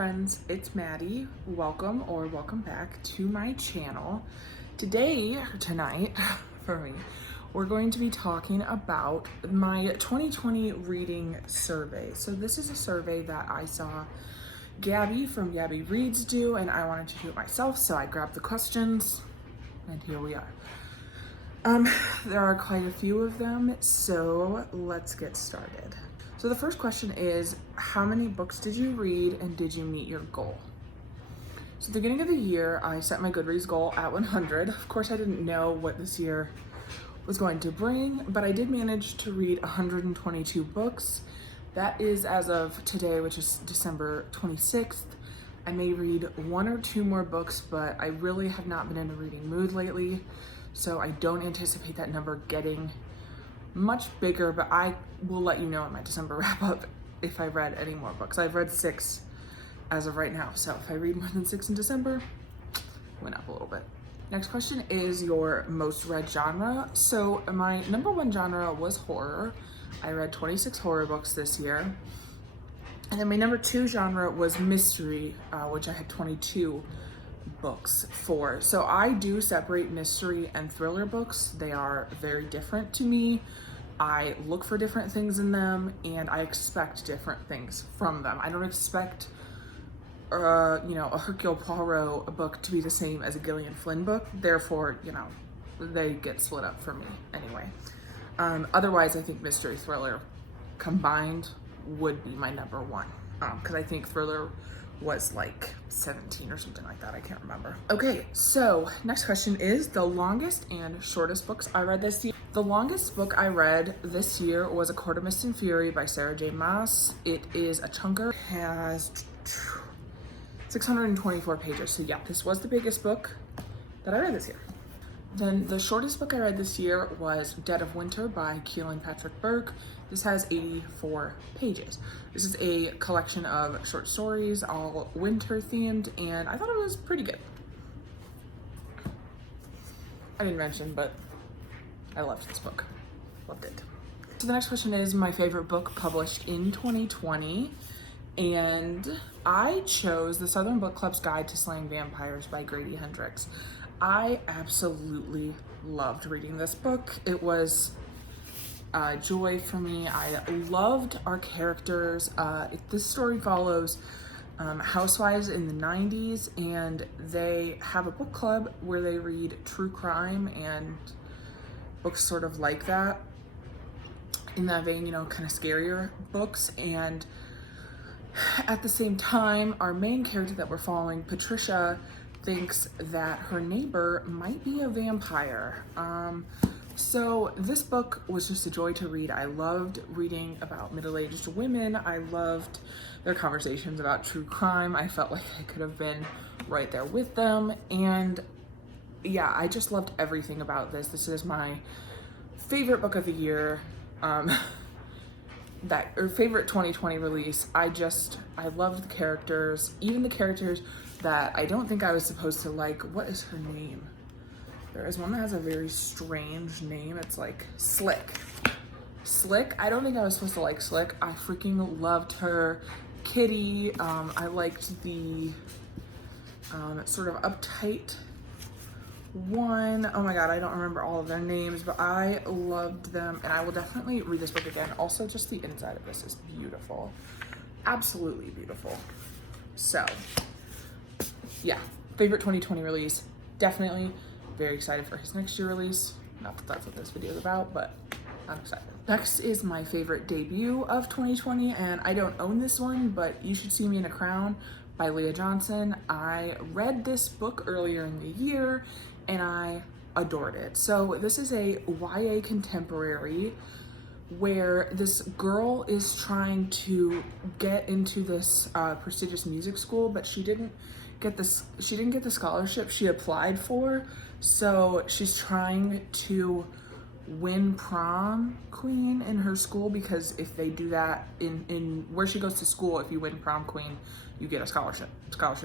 friends, it's Maddie. Welcome or welcome back to my channel. Tonight, for me, we're going to be talking about my 2020 reading survey. So this is a survey that I saw Gabby from Gabby Reads do, and I wanted to do it myself, so I grabbed the questions, and here we are. There are quite a few of them, so let's get started. So the first question is, how many books did you read and did you meet your goal? So at the beginning of the year, I set my Goodreads goal at 100. Of course, I didn't know what this year was going to bring, but I did manage to read 122 books. That is as of today, which is December 26th. I may read one or two more books, but I really have not been in a reading mood lately, so I don't anticipate that number getting much bigger, but I will let you know in my December wrap up if I read any more books. I've read 6 as of right now, so if I read more than 6 in December, went up a little bit. Next question is your most read genre. So my number one genre was horror. I read 26 horror books this year. And then my number 2 genre was mystery, which I had 22 books for. So I do separate mystery and thriller books. They are very different to me. I look for different things in them and I expect different things from them. I don't expect a Hercule Poirot book to be the same as a Gillian Flynn book. Therefore, they get split up for me anyway. Otherwise, I think mystery thriller combined would be my number one, because I think thriller was like 17 or something like that. I can't remember. Okay, so next question is the longest and shortest books I read this year. The longest book I read this year was A Court of Mist and Fury by Sarah J. Maas. It is a chunker, has 624 pages. So yeah, this was the biggest book that I read this year. Then the shortest book I read this year was Dead of Winter by Keelan Patrick Burke. This has 84 pages. This is a collection of short stories, all winter themed, and I thought it was pretty good. I didn't mention, but I loved this book. Loved it. So the next question is my favorite book published in 2020. And I chose The Southern Book Club's Guide to Slaying Vampires by Grady Hendrix. I absolutely loved reading this book. It was a joy for me. I loved our characters. This story follows housewives in the 90s, and they have a book club where they read true crime and books sort of like that, in that vein, kind of scarier books. And at the same time, our main character that we're following, Patricia, thinks that her neighbor might be a vampire. So this book was just a joy to read. I loved reading about middle-aged women. I loved their conversations about true crime. I felt like I could have been right there with them. And yeah, I just loved everything about this. This is my favorite book of the year. Favorite 2020 release. I loved the characters, even the characters that I don't think I was supposed to like. What is her name? There is one that has a very strange name. It's like Slick. I don't think I was supposed to like Slick. I freaking loved her. Kitty. I liked the sort of uptight one. Oh my god, I don't remember all of their names, but I loved them, and I will definitely read this book again. Also, just the inside of this is beautiful. Absolutely beautiful. So yeah, favorite 2020 release, definitely. Very excited for his next year release. Not that that's what this video is about, but I'm excited. Next is my favorite debut of 2020, and I don't own this one, but You Should See Me in a Crown by Leah Johnson. I read this book earlier in the year and I adored it. So this is a YA contemporary where this girl is trying to get into this prestigious music school, but she didn't get the scholarship she applied for. So she's trying to win prom queen in her school, because if they do that in where she goes to school, if you win prom queen, you get a scholarship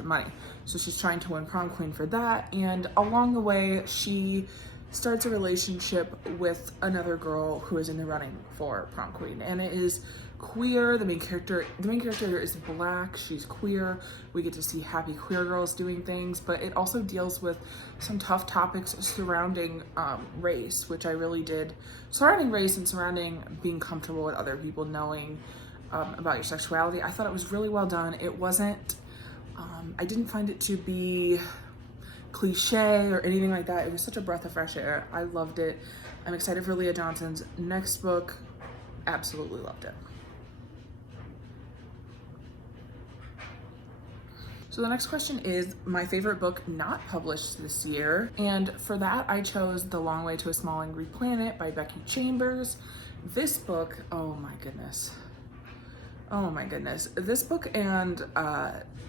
money. So she's trying to win prom queen for that, and along the way she starts a relationship with another girl who is in the running for prom queen, and it is queer. The main character is Black. She's queer. We get to see happy queer girls doing things, but it also deals with some tough topics surrounding race, which I really did. Surrounding race and surrounding being comfortable with other people knowing about your sexuality. I thought it was really well done. It wasn't, I didn't find it to be cliche or anything like that. It was such a breath of fresh air. I loved it. I'm excited for Leah Johnson's next book. Absolutely loved it. So the next question is my favorite book not published this year. And for that, I chose The Long Way to a Small Angry Planet by Becky Chambers. This book, oh my goodness. Oh my goodness. This book and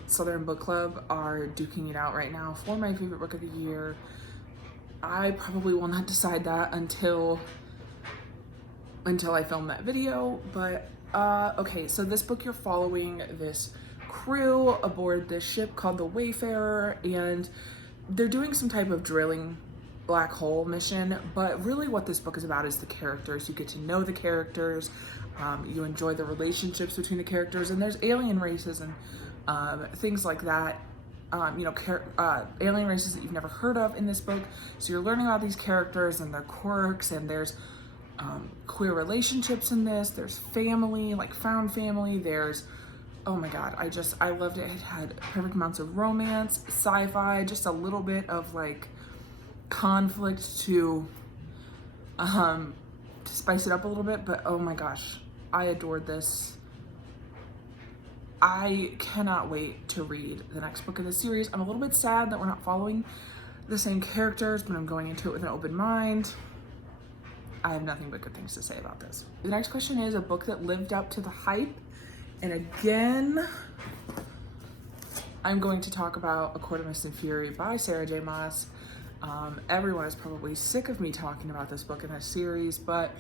Southern Book Club are duking it out right now for my favorite book of the year. I probably will not decide that until I film that video, but okay, so this book, you're following this crew aboard this ship called the Wayfarer, and they're doing some type of drilling black hole mission, but really what this book is about is the characters. You get to know the characters, you enjoy the relationships between the characters, and there's alien races and things like that. Alien races that you've never heard of in this book. So you're learning about these characters and their quirks, and there's queer relationships in this. There's family, like found family. There's, oh my God, I loved it. It had perfect amounts of romance, sci-fi, just a little bit of like conflict to spice it up a little bit. But oh my gosh, I adored this. I cannot wait to read the next book of the series. I'm a little bit sad that we're not following the same characters, but I'm going into it with an open mind. I have nothing but good things to say about this. The next question is a book that lived up to the hype. And again, I'm going to talk about A Court of Mist and Fury by Sarah J. Maas. Everyone is probably sick of me talking about this book in this series, but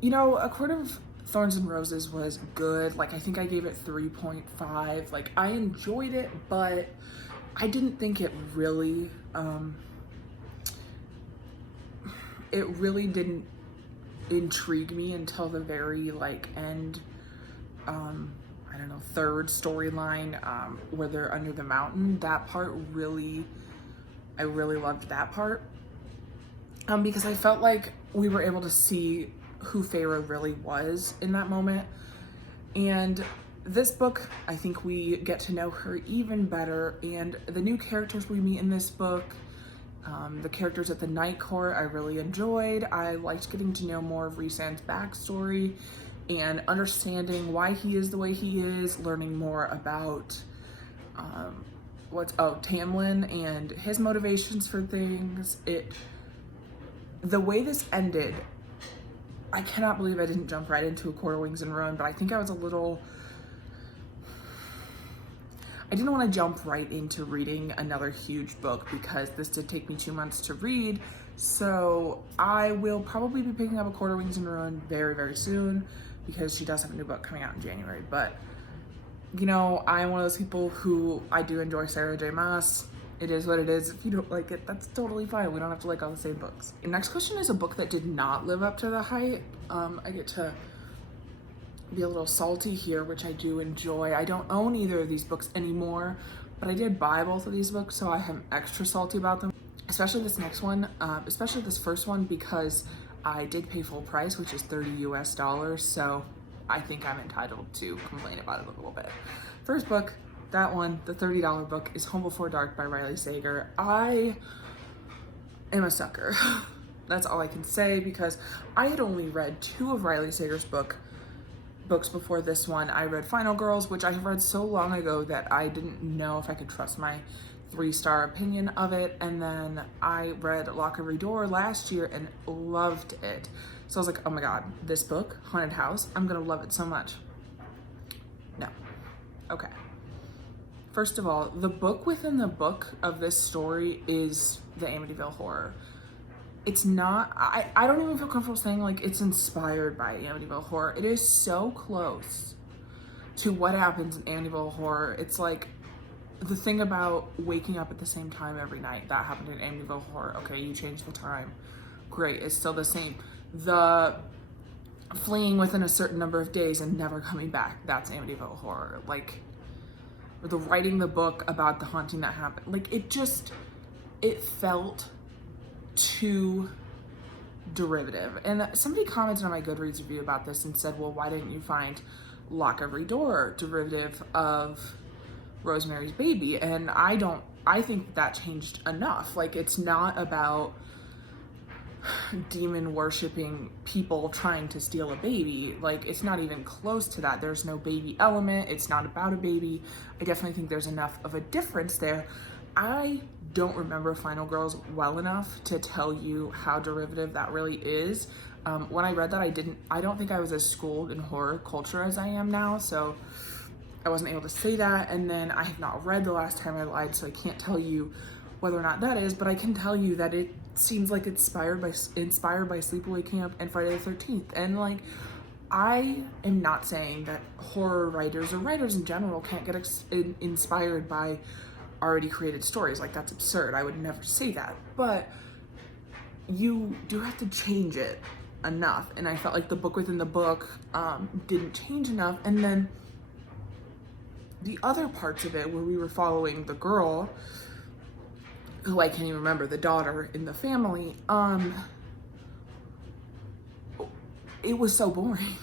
you know, A Court of Thorns and Roses was good. Like, I think I gave it 3.5. Like, I enjoyed it, but I didn't think it really didn't intrigue me until the very like end, I don't know, third storyline, where they're under the mountain. That part really, I really loved that part, because I felt like we were able to see who Feyre really was in that moment. And this book, I think we get to know her even better, and the new characters we meet in this book, the characters at the Night Court, I really enjoyed. I liked getting to know more of Rhysand's backstory and understanding why he is the way he is, learning more about Tamlin and his motivations for things. The way this ended, I cannot believe I didn't jump right into A Court of Wings and Ruin, but I think I was I didn't want to jump right into reading another huge book because this did take me 2 months to read. So I will probably be picking up A Court of Wings and Ruin very, very soon because she does have a new book coming out in January. But, you know, I'm one of those people who, I do enjoy Sarah J. Maas. It is what it is. If you don't like it, that's totally fine. We don't have to like all the same books. The next question is a book that did not live up to the hype. I get to be a little salty here, which I do enjoy. I don't own either of these books anymore, but I did buy both of these books, so I am extra salty about them. Especially this next one, especially this first one, because I did pay full price, which is $30 US, so I think I'm entitled to complain about it a little bit. First book, that one, the $30 book, is Home Before Dark by Riley Sager. I am a sucker. That's all I can say, because I had only read 2 of Riley Sager's books before this one. I read Final Girls, which I have read so long ago that I didn't know if I could trust my 3-star opinion of it. And then I read Lock Every Door last year and loved it. So I was like, oh my God, this book, Haunted House, I'm gonna love it so much. No. Okay. First of all, the book within the book of this story is the Amityville Horror. It's not, I don't even feel comfortable saying like it's inspired by Amityville Horror. It is so close to what happens in Amityville Horror. It's like the thing about waking up at the same time every night, that happened in Amityville Horror. Okay, you changed the time. Great, it's still the same. The fleeing within a certain number of days and never coming back. That's Amityville Horror. Like, or the writing the book about the haunting that happened. Like, it felt too derivative. And somebody commented on my Goodreads review about this and said, well, why didn't you find Lock Every Door derivative of Rosemary's Baby? And I think that changed enough. Like, it's not about demon worshiping people trying to steal a baby. Like, it's not even close to that. There's no baby element. It's not about a baby. I definitely think there's enough of a difference there. I don't remember Final Girls well enough to tell you how derivative that really is. When I read that, I don't think I was as schooled in horror culture as I am now, so I wasn't able to say that. And then I have not read The Last Time I Lied, so I can't tell you whether or not that is, but I can tell you that it seems like inspired by Sleepaway Camp and Friday the 13th. And like, I am not saying that horror writers or writers in general can't get inspired by already created stories. Like, that's absurd. I would never say that. But you do have to change it enough. And I felt like the book within the book didn't change enough. And then the other parts of it where we were following the girl, who I can't even remember, the daughter in the family, it was so boring.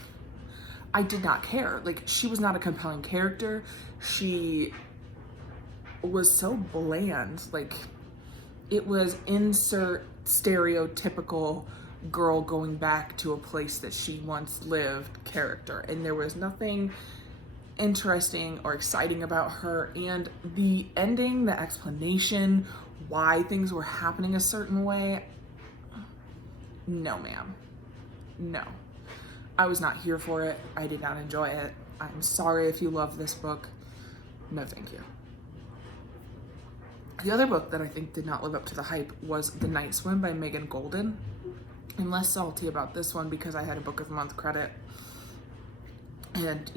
I did not care. Like, she was not a compelling character. She was so bland. Like, it was insert stereotypical girl going back to a place that she once lived character, and there was nothing interesting or exciting about her. And the ending, the explanation why things were happening a certain way, no ma'am, no. I was not here for it. I did not enjoy it. I'm sorry if you love this book. No thank you. The other book that I think did not live up to the hype was The Night Swim by Megan Golden. I'm less salty about this one because I had a book of the month credit, and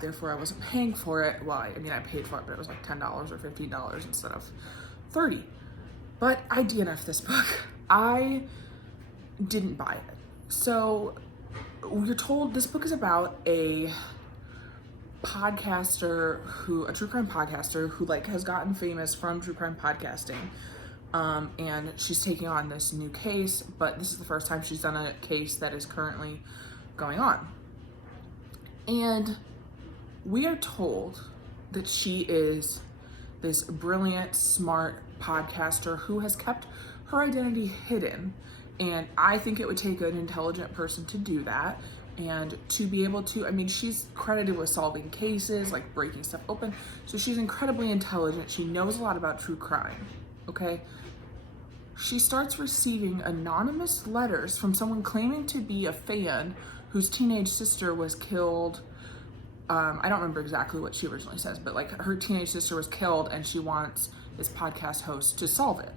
therefore I wasn't paying for it. Well, I mean, I paid for it, but it was like $10 or $15 instead of $30. But I DNF'd this book. I didn't buy it. So we're told this book is about a podcaster a true crime podcaster who like has gotten famous from true crime podcasting. And she's taking on this new case, but this is the first time she's done a case that is currently going on. And we are told that she is this brilliant, smart podcaster who has kept her identity hidden. And I think it would take an intelligent person to do that. And to be able to, I mean, she's credited with solving cases, like breaking stuff open. So she's incredibly intelligent. She knows a lot about true crime, okay? She starts receiving anonymous letters from someone claiming to be a fan whose teenage sister was killed. I don't remember exactly what she originally says, but like her teenage sister was killed and she wants this podcast host to solve it.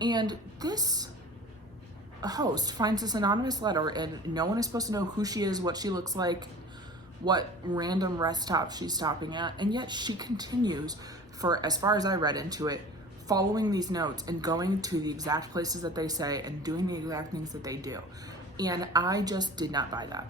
And this host finds this anonymous letter, and no one is supposed to know who she is, what she looks like, what random rest stop she's stopping at, and yet she continues, for as far as I read into it, following these notes and going to the exact places that they say and doing the exact things that they do. And I just did not buy that.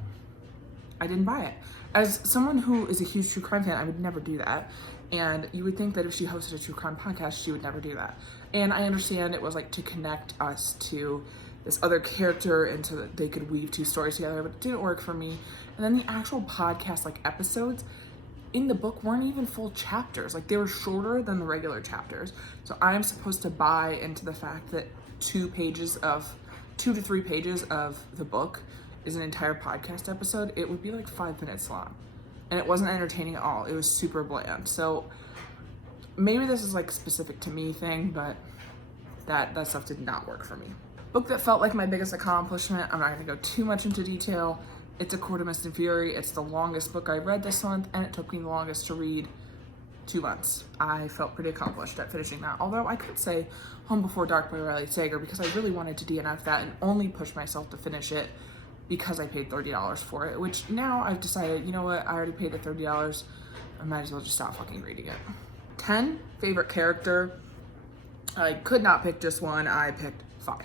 I didn't buy it. As someone who is a huge true crime fan, I would never do that. And you would think that if she hosted a true crime podcast, she would never do that. And I understand it was like to connect us to this other character and so that they could weave two stories together, but it didn't work for me. And then the actual podcast, like episodes in the book, weren't even full chapters. Like, they were shorter than the regular chapters. So I'm supposed to buy into the fact that 2 to 3 pages of the book is an entire podcast episode. It would be like 5 minutes long, and it wasn't entertaining at all. It was super bland. So maybe this is like specific to me thing, but that stuff did not work for me. Book that felt like my biggest accomplishment. I'm not gonna go too much into detail. It's A Court of Mist and Fury. It's the longest book I read this month, and it took me the longest to read, 2 months. I felt pretty accomplished at finishing that. Although I could say Home Before Dark by Riley Sager, because I really wanted to DNF that and only push myself to finish it because I paid $30 for it, which now I've decided, you know what, I already paid the $30. I might as well just stop fucking reading it. 10, favorite character. I could not pick just one. I picked 5.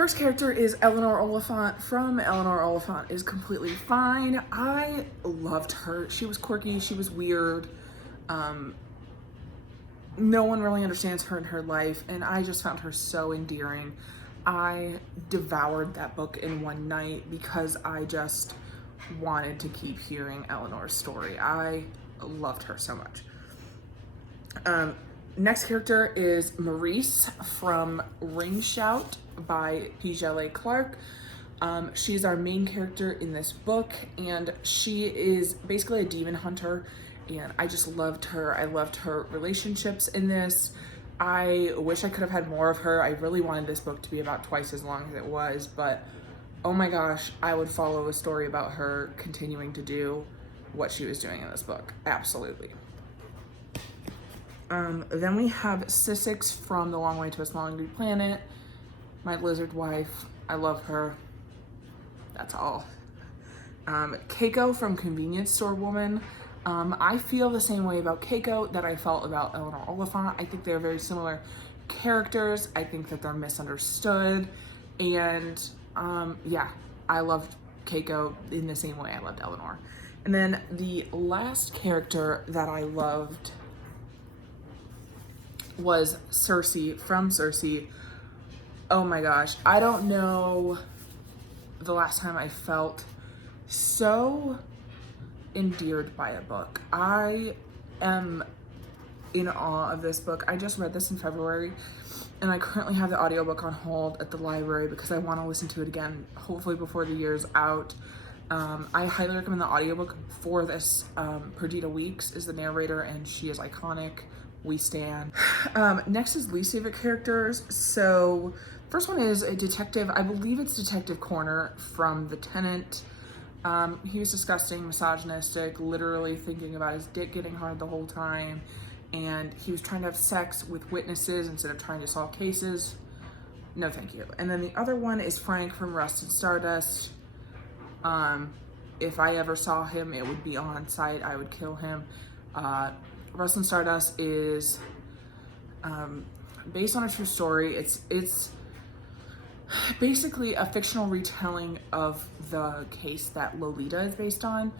First character is Eleanor Oliphant from Eleanor Oliphant is Completely Fine. I loved her. She was quirky, she was weird. No one really understands her in her life, and I just found her so endearing. I devoured that book in one night because I just wanted to keep hearing Eleanor's story. I loved her so much. Next character is Maurice from Ring Shout by PJ Clark. She's our main character in this book, and she is basically a demon hunter, and I just loved her. I loved her relationships in this. I wish I could have had more of her. I really wanted this book to be about twice as long as it was, but oh my gosh, I would follow a story about her continuing to do what she was doing in this book. Absolutely. Then we have Sissix from The Long Way to a Small Angry Planet. My lizard wife. I love her. That's all. Keiko from Convenience Store Woman. I feel the same way about Keiko that I felt about Eleanor Oliphant. I think they're very similar characters. I think that they're misunderstood. And yeah, I loved Keiko in the same way I loved Eleanor. And then the last character that I loved was Circe from Circe. Oh my gosh, I don't know the last time I felt so endeared by a book. I am in awe of this book. I just read this in February, and I currently have the audiobook on hold at the library because I want to listen to it again, hopefully before the year's out. I highly recommend the audiobook for this. Perdita Weeks is the narrator, and she is iconic. We stand. Next is least favorite characters. So first one is a detective. I believe it's Detective Corner from The Tenant. He was disgusting, misogynistic, literally thinking about his dick getting hard the whole time. And he was trying to have sex with witnesses instead of trying to solve cases. No, thank you. And then the other one is Frank from Rust and Stardust. If I ever saw him, it would be on sight. I would kill him. Rust and Stardust is based on a true story. It's basically a fictional retelling of the case that Lolita is based on.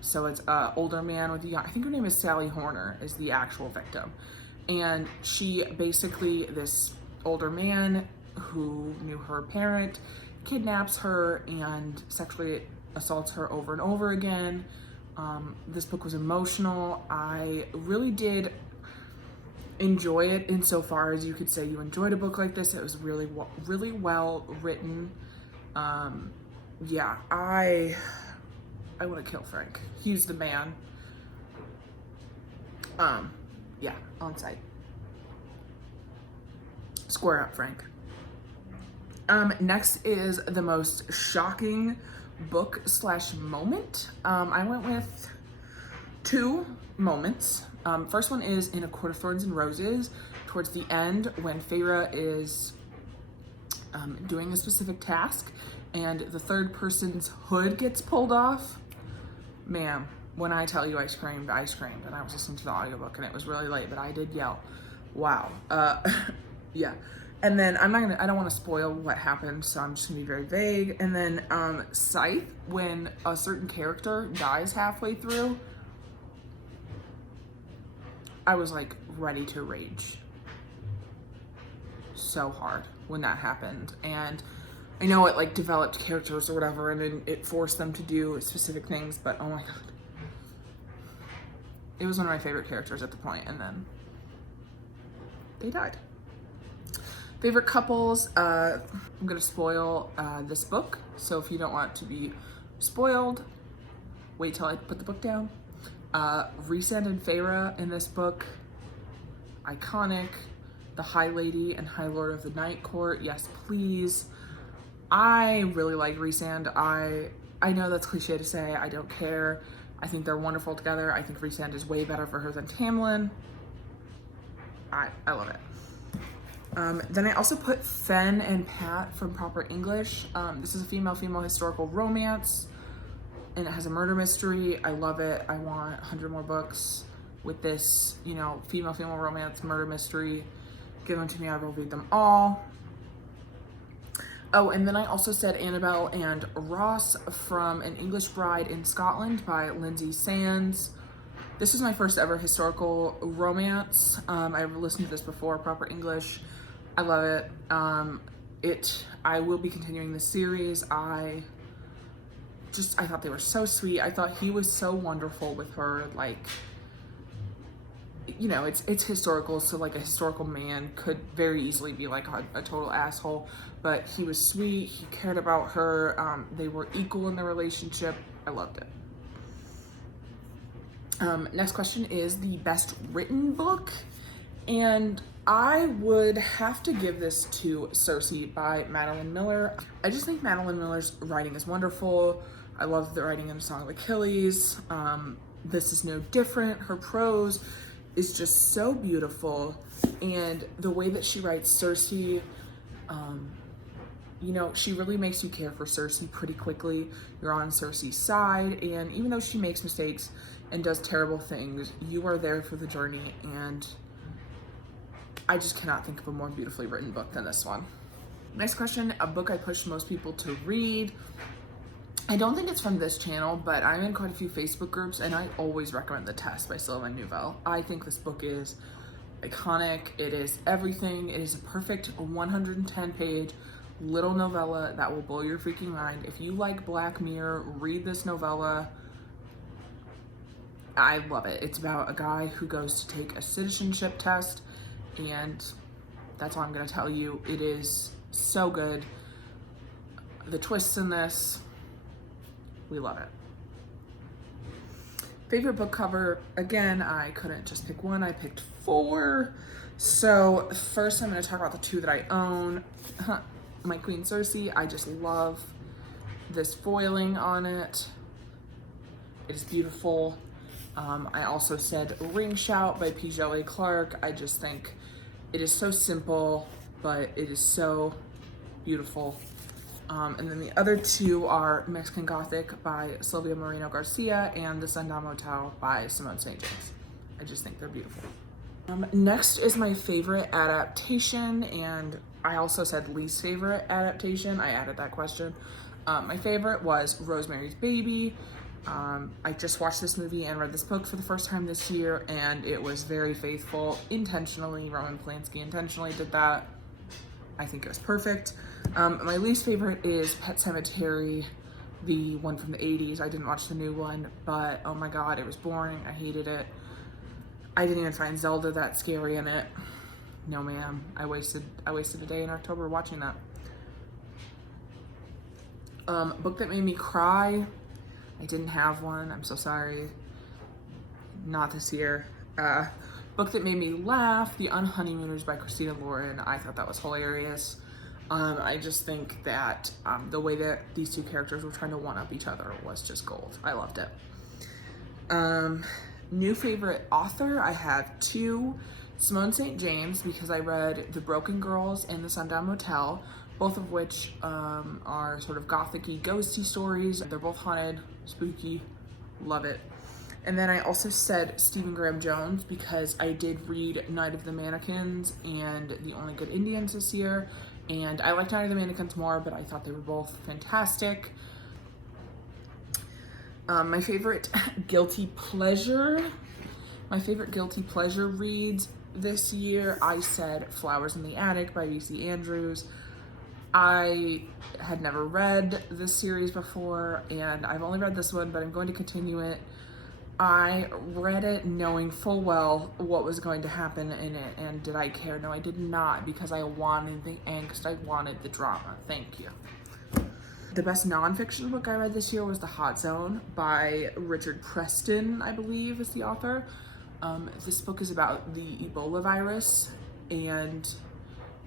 So it's an older man with I think her name is Sally Horner is the actual victim. And she basically, this older man who knew her parent, kidnaps her and sexually assaults her over and over again. This book was emotional. I really did enjoy it insofar as you could say you enjoyed a book like this. It was really well written. Yeah, I want to kill Frank. He's the man. Yeah, on site. Square up, Frank. Next is the most shocking book / moment. I went with two moments. First one is in A Court of Thorns and Roses, towards the end when Feyre is doing a specific task and the third person's hood gets pulled off. Ma'am, when I tell you I screamed, and I was listening to the audiobook and it was really late, but I did yell. Wow. Yeah. And then I don't want to spoil what happened, so I'm just gonna be very vague. And then Scythe, when a certain character dies halfway through, I was like ready to rage so hard when that happened. And I know it like developed characters or whatever, and then it forced them to do specific things, but oh my God. It was one of my favorite characters at the point, and then they died. Favorite couples, I'm gonna spoil this book, so if you don't want to be spoiled, wait till I put the book down. Rhysand and Feyre in this book, iconic. The High Lady and High Lord of the Night Court, yes please. I really like Rhysand. I know that's cliche to say, I don't care. I think they're wonderful together. I think Rhysand is way better for her than Tamlin. I love it. Then I also put Fen and Pat from Proper English. This is a female-female historical romance, and it has a murder mystery. I love it. I want 100 more books with this, you know, female-female romance, murder mystery. Give them to me, I will read them all. Oh, and then I also said Annabelle and Ross from An English Bride in Scotland by Lindsay Sands. This is my first ever historical romance. I've listened to this before, proper English. I love it. I will be continuing the series. I thought they were so sweet. I thought he was so wonderful with her. Like, you know, it's historical, so like a historical man could very easily be like a total asshole, but he was sweet. He cared about her. They were equal in their relationship. I loved it. Next question is the best written book, and I would have to give this to Circe by Madeline Miller. I just think Madeline Miller's writing is wonderful. I love the writing in A Song of Achilles. This is no different. Her prose is just so beautiful, and the way that she writes Circe, you know, she really makes you care for Circe pretty quickly. You're on Circe's side, and even though she makes mistakes and does terrible things, you are there for the journey, and I just cannot think of a more beautifully written book than this one. Next question, a book I push most people to read. I don't think it's from this channel, but I'm in quite a few Facebook groups, and I always recommend The Test by Sylvain Neuvel. I think this book is iconic. It is everything. It is a perfect 110-page little novella that will blow your freaking mind. If you like Black Mirror, read this novella. I love it. It's about a guy who goes to take a citizenship test, and that's all I'm going to tell you. It is so good. The twists in this, we love it. Favorite book cover, again, I couldn't just pick one. I picked 4. So first I'm going to talk about the 2 that I own. My Queen Circe, I just love this foiling on it. It is beautiful. I also said Ring Shout by P. Djeli Clark. I just think it is so simple, but it is so beautiful. And then the other 2 are Mexican Gothic by Silvia Moreno Garcia and The Sundown Motel by Simone St. James. I just think they're beautiful. Next is my favorite adaptation, and I also said least favorite adaptation. I added that question. My favorite was Rosemary's Baby. I just watched this movie and read this book for the first time this year, and it was very faithful. Intentionally, Roman Polanski intentionally did that. I think it was perfect. My least favorite is Pet Sematary, the one from the 80s. I didn't watch the new one, but oh my god, it was boring. I hated it. I didn't even find Zelda that scary in it. No ma'am, I wasted a day in October watching that. Book that made me cry. I didn't have one, I'm so sorry. Not this year. Book that made me laugh, The Unhoneymooners by Christina Lauren. I thought that was hilarious. I just think that the way that these 2 characters were trying to one-up each other was just gold. I loved it. New favorite author, I have 2. Simone St. James, because I read The Broken Girls and The Sundown Motel, both of which are sort of gothic-y, ghosty stories. They're both haunted, spooky, love it. And then I also said Stephen Graham Jones because I did read Night of the Mannequins and The Only Good Indians this year, and I liked Night of the Mannequins more, but I thought they were both fantastic. My favorite guilty pleasure reads this year, I said Flowers in the Attic by V.C. Andrews. I had never read this series before, and I've only read this one, but I'm going to continue it. I read it knowing full well what was going to happen in it, and did I care? No, I did not, because I wanted the angst, I wanted the drama. Thank you. The best nonfiction book I read this year was The Hot Zone by Richard Preston, I believe is the author. This book is about the Ebola virus, and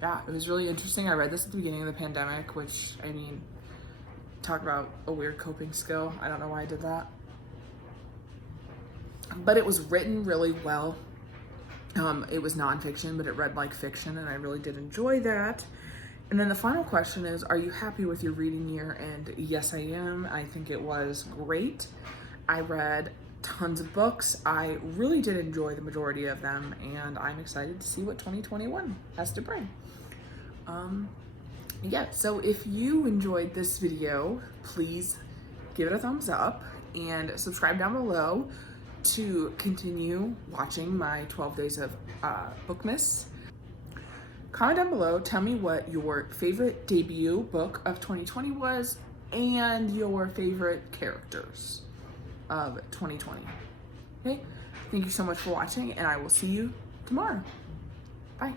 yeah, it was really interesting. I read this at the beginning of the pandemic, which, I mean, talk about a weird coping skill. I don't know why I did that. But it was written really well. It was nonfiction, but it read like fiction, and I really did enjoy that. And then the final question is, are you happy with your reading year? And yes, I am. I think it was great. I read tons of books. I really did enjoy the majority of them, and I'm excited to see what 2021 has to bring. yeah, so if you enjoyed this video, please give it a thumbs up and subscribe down below to continue watching my 12 days of bookmas. Comment down below, tell me what your favorite debut book of 2020 was and your favorite characters of 2020. Okay, thank you so much for watching, and I will see you tomorrow. Bye.